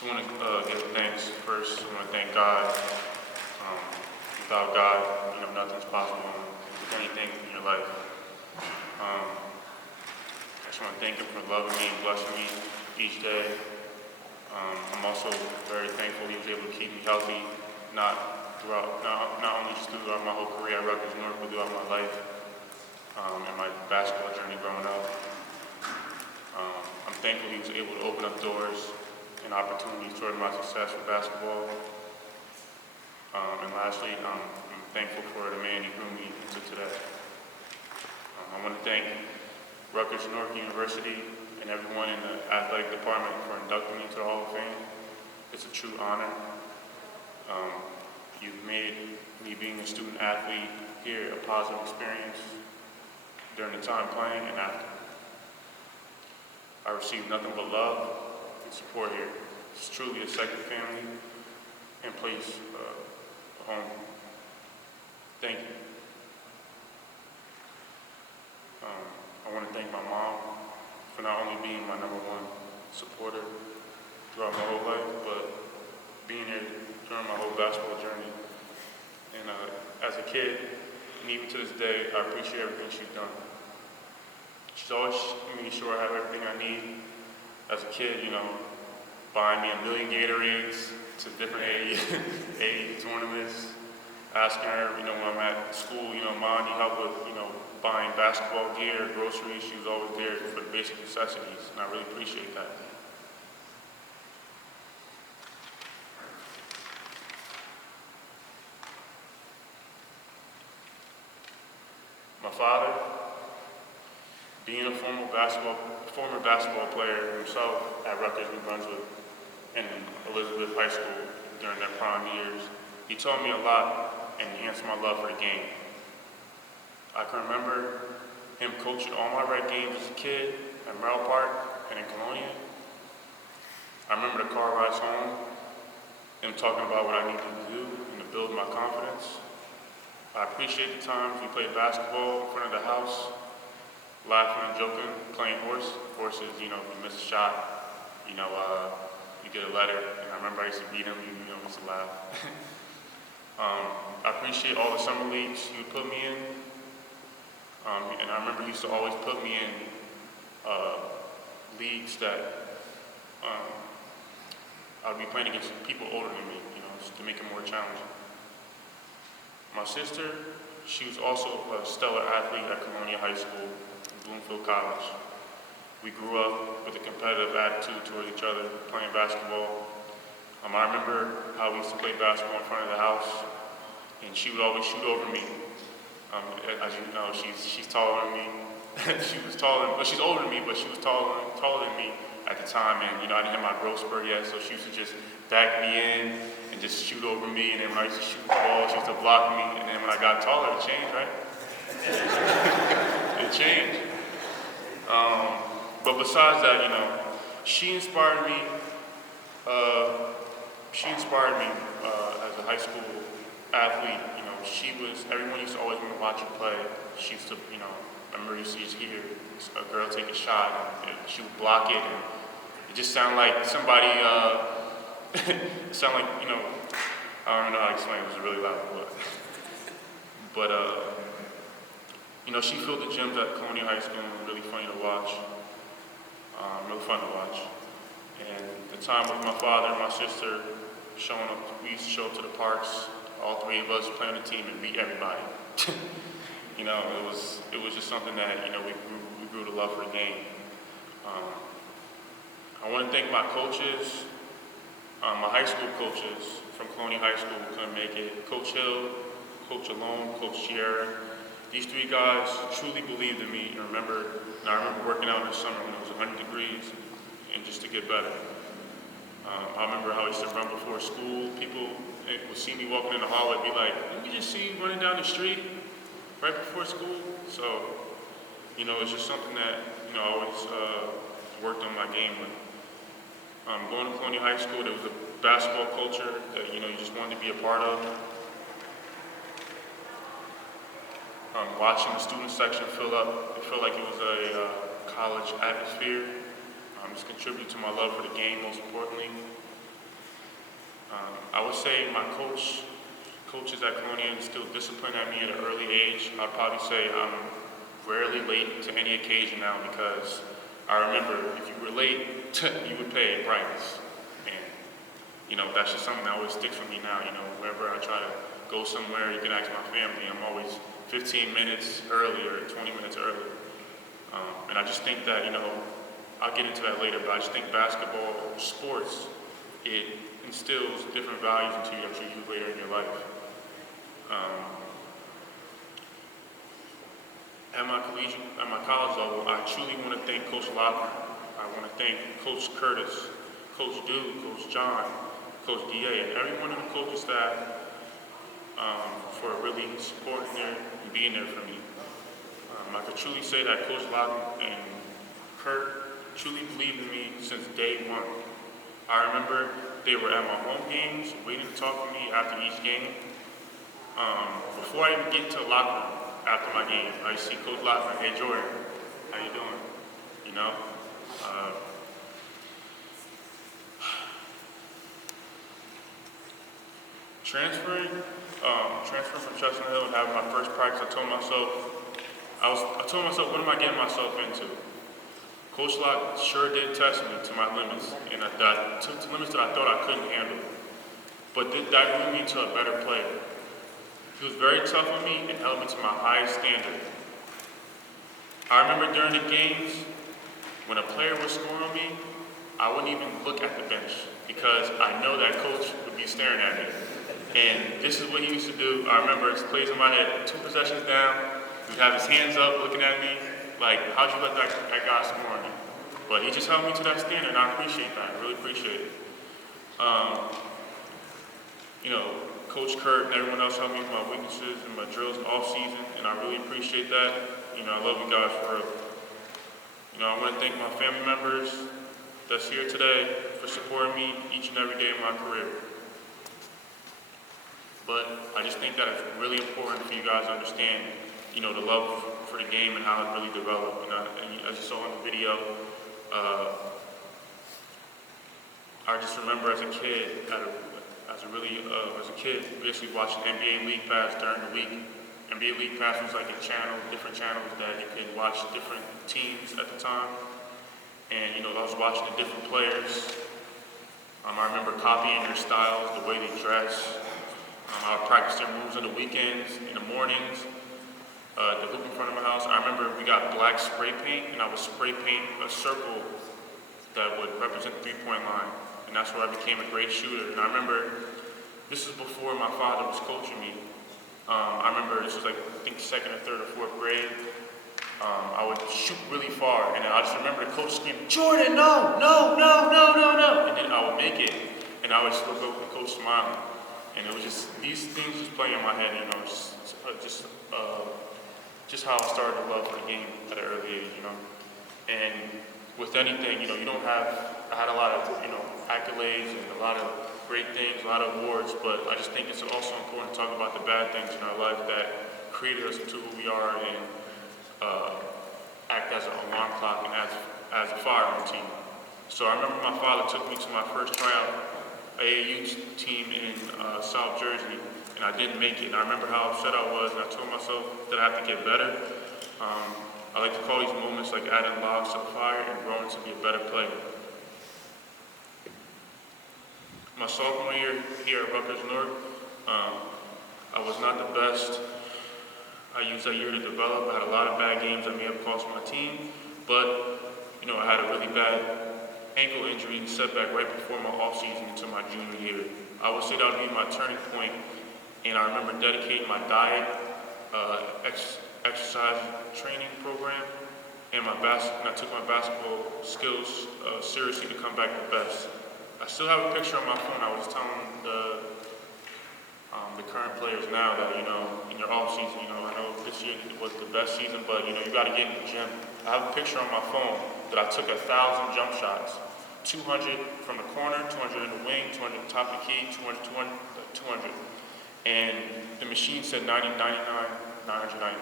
Just want to give thanks first. I want to thank God. Without God, nothing's possible with anything in your life. I just want to thank Him for loving me and blessing me each day. I'm also very thankful He was able to keep me healthy, not only just throughout my whole career at Rutgers North, but throughout my life and my basketball journey growing up. I'm thankful He was able to open up doors and opportunities toward my success with basketball. And lastly, I'm thankful for the man He grew me into today. I want to thank Rutgers North University and everyone in the athletic department for inducting me to the Hall of Fame. It's a true honor. You've made me being a student athlete here a positive experience during the time playing and after. I received nothing but love and support here. It's truly a second family and place a home. Thank you. I want to thank my mom for not only being my number one supporter throughout my whole life, but being here during my whole basketball journey. And as a kid, and even to this day, I appreciate everything she's done. She's always made sure I have everything I need. As a kid, buying me a million Gatorades to different A tournaments, asking her, when I'm at school, Mom, you help with, buying basketball gear, groceries. She was always there for the basic necessities, and I really appreciate that. My father, being a former basketball player himself at Rutgers, New Brunswick, and Elizabeth High School during their prime years, he taught me a lot and enhanced my love for the game. I can remember him coaching all my Red games as a kid at Merrill Park and in Colonia. I remember the car rides home, him talking about what I needed to do and to build my confidence. I appreciate the times we played basketball in front of the house, laughing and joking, playing horse. Horses, if you miss a shot, you get a letter. And I remember I used to beat him, used to laugh. I appreciate all the summer leagues he would put me in. And I remember he used to always put me in leagues that I would be playing against people older than me, just to make it more challenging. My sister, she was also a stellar athlete at Colonia High School and Bloomfield College. We grew up with a competitive attitude towards each other, playing basketball. I remember how we used to play basketball in front of the house, and she would always shoot over me. As you know, she's taller than me. She's older than me, but she was taller than me at the time, and I didn't have my growth spurt yet, so she used to just back me in and just shoot over me, and then when I used to shoot the ball, she used to block me, and then when I got taller, it changed, right? It changed. But besides that, she inspired me. As a high school athlete. Everyone used to always want to watch her play. She used to, I remember you used to hear a girl take a shot, and she would block it, and it just sounded like somebody, it sounded like, I don't know how to explain it, it was really loud, but she filled the gyms at Colonia High School, and it was really funny to watch, really fun to watch. And the time with my father and my sister we used to show up to the parks, all three of us playing the team and beat everybody. It was just something that, we grew to love for the game. I want to thank my coaches, my high school coaches from Colonia High School who couldn't make it. Coach Hill, Coach Alone, Coach Sierra. These three guys truly believed in me, and I remember working out in the summer when it was 100 degrees and just to get better. I remember how I used to run before school. People would see me walking in the hallway and be like, "Didn't we just see you running down the street right before school?" So, it's just something that, I always worked on my game with. Going to Colonia High School, there was a basketball culture that, you just wanted to be a part of. Watching the student section fill up, it felt like it was a college atmosphere. Just contribute to my love for the game, most importantly. I would say my coaches at Colonia instilled discipline at me at an early age. I'd probably say I'm rarely late to any occasion now because I remember if you were late, you would pay a price. And, that's just something that always sticks with me now. Whenever I try to go somewhere, you can ask my family, I'm always 15 minutes early or 20 minutes early. And I just think that, I'll get into that later, but I just think basketball, sports, it instills different values into you that you use later in your life. At my college level, I truly want to thank Coach Lockman. I want to thank Coach Curtis, Coach Duke, Coach John, Coach D.A., and every one of the coaching staff for really supporting there and being there for me. I could truly say that Coach Lockman and Kurt truly believed in me since day one. I remember they were at my home games, waiting to talk to me after each game. Before I even get to the locker room after my game, I see Coach Lockman, hey Jordan, how you doing? Transferring from Chestnut Hill and having my first practice, I told myself, what am I getting myself into? Coach Lock sure did test me to my limits, and to limits that I thought I couldn't handle. But that grew me to a better player. He was very tough on me and held me to my highest standard. I remember during the games, when a player would score on me, I wouldn't even look at the bench because I know that coach would be staring at me. And this is what he used to do. I remember it plays in my head, 2 possessions down, he'd have his hands up looking at me, like, how'd you let that guy score on me? But he just held me to that standard, and I appreciate that. I really appreciate it. Coach Kurt and everyone else helped me with my weaknesses and my drills off season, and I really appreciate that. I love you guys for real. I want to thank my family members that's here today for supporting me each and every day of my career. But I just think that it's really important for you guys to understand, the love for the game and how it really developed. And as you saw in the video, I just remember as a kid, basically watching NBA League Pass during the week. NBA League Pass was like different channels that you could watch different teams at the time. And, I was watching the different players. I remember copying their styles, the way they dress. I would practice their moves on the weekends, in the mornings, the hoop in front of my house. I remember we got black spray paint, and I would spray paint a circle that would represent the three-point line. And that's where I became a great shooter. And I remember, this is before my father was coaching me. I remember this was I think 2nd or 3rd or 4th grade. I would shoot really far, and I just remember the coach screaming, Jordan, no, no, no, no, no, no. And then I would make it, and I would just look over the coach smiling. And it was just, these things just playing in my head, just how I started to love the game at an early age, And with anything, I had a lot of, accolades and a lot of great things, a lot of awards, but I just think it's also important to talk about the bad things in our life that created us into who we are and act as an alarm clock and as a fire routine. So I remember my father took me to my first tryout AAU team in South Jersey, and I didn't make it. And I remember how upset I was, and I told myself that I have to get better. I like to call these moments like adding logs to the fire and growing to be a better player. My sophomore year here at Rutgers North, I was not the best. I used that year to develop. I had a lot of bad games that may have cost my team, but I had a really bad ankle injury and setback right before my off-season into my junior year. I would say that would be my turning point, and I remember dedicating my diet, exercise training program, and I took my basketball skills seriously to come back the best. I still have a picture on my phone. I was telling the current players now that, in your off season, I know this year was the best season, but, you got to get in the gym. I have a picture on my phone that I took 1,000 jump shots, 200 from the corner, 200 in the wing, 200 top of the key, 200, 200. And the machine said 90, 99, 999.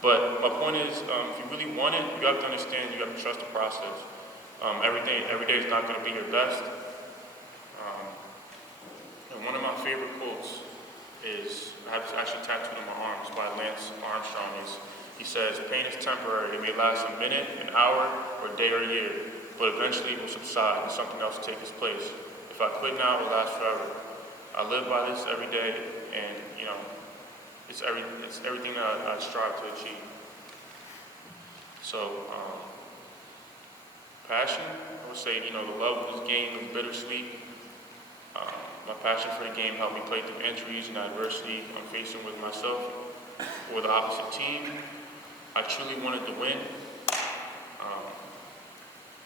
But my point is, if you really want it, you have to understand, you have to trust the process. Every day is not going to be your best. one of my favorite quotes is, I have this actually tattooed on my arms by Lance Armstrong, he says, "Pain is temporary. It may last a minute, an hour, or a day or a year, but eventually it will subside and something else will take its place. If I quit now, it will last forever." I live by this every day, and it's everything that I strive to achieve. So, passion, I would say, the love of this game is bittersweet. My passion for the game helped me play through injuries and adversity I'm facing with myself or the opposite team. I truly wanted to win,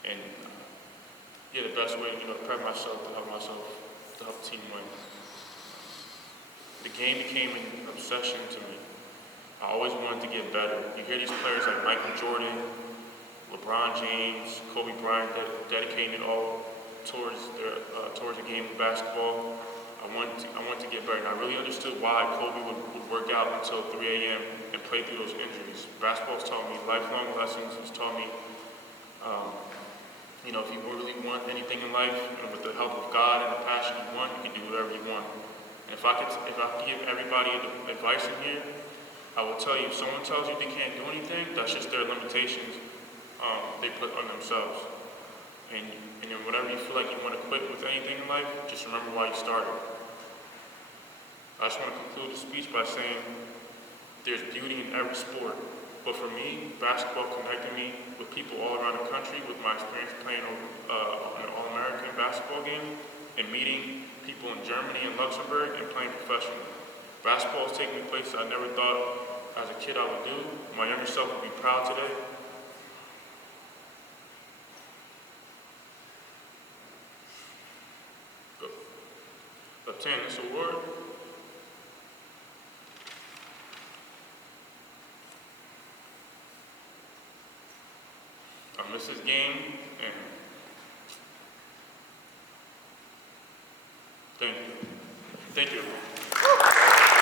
and the best way to prepare myself to help the team win. The game became an obsession to me. I always wanted to get better. You hear these players like Michael Jordan, LeBron James, Kobe Bryant dedicating it all towards the game of basketball. I wanted to get better, and I really understood why Kobe would work out until 3 a.m. and play through those injuries. Basketball's taught me lifelong lessons. It's taught me, if you really want anything in life, with the help of God and the passion you want, you can do whatever you want. And if I could give everybody advice in here, I will tell you, if someone tells you they can't do anything, that's just their limitations they put on themselves. And then whenever you feel like you want to quit with anything in life, just remember why you started. I just want to conclude the speech by saying there's beauty in every sport. But for me, basketball connected me with people all around the country, with my experience playing an All-American basketball game and meeting people in Germany and Luxembourg and playing professionally. Basketball has taken me places I never thought as a kid I would do. My younger self would be proud today. Obtain this award. I miss this game, and thank you. Thank you.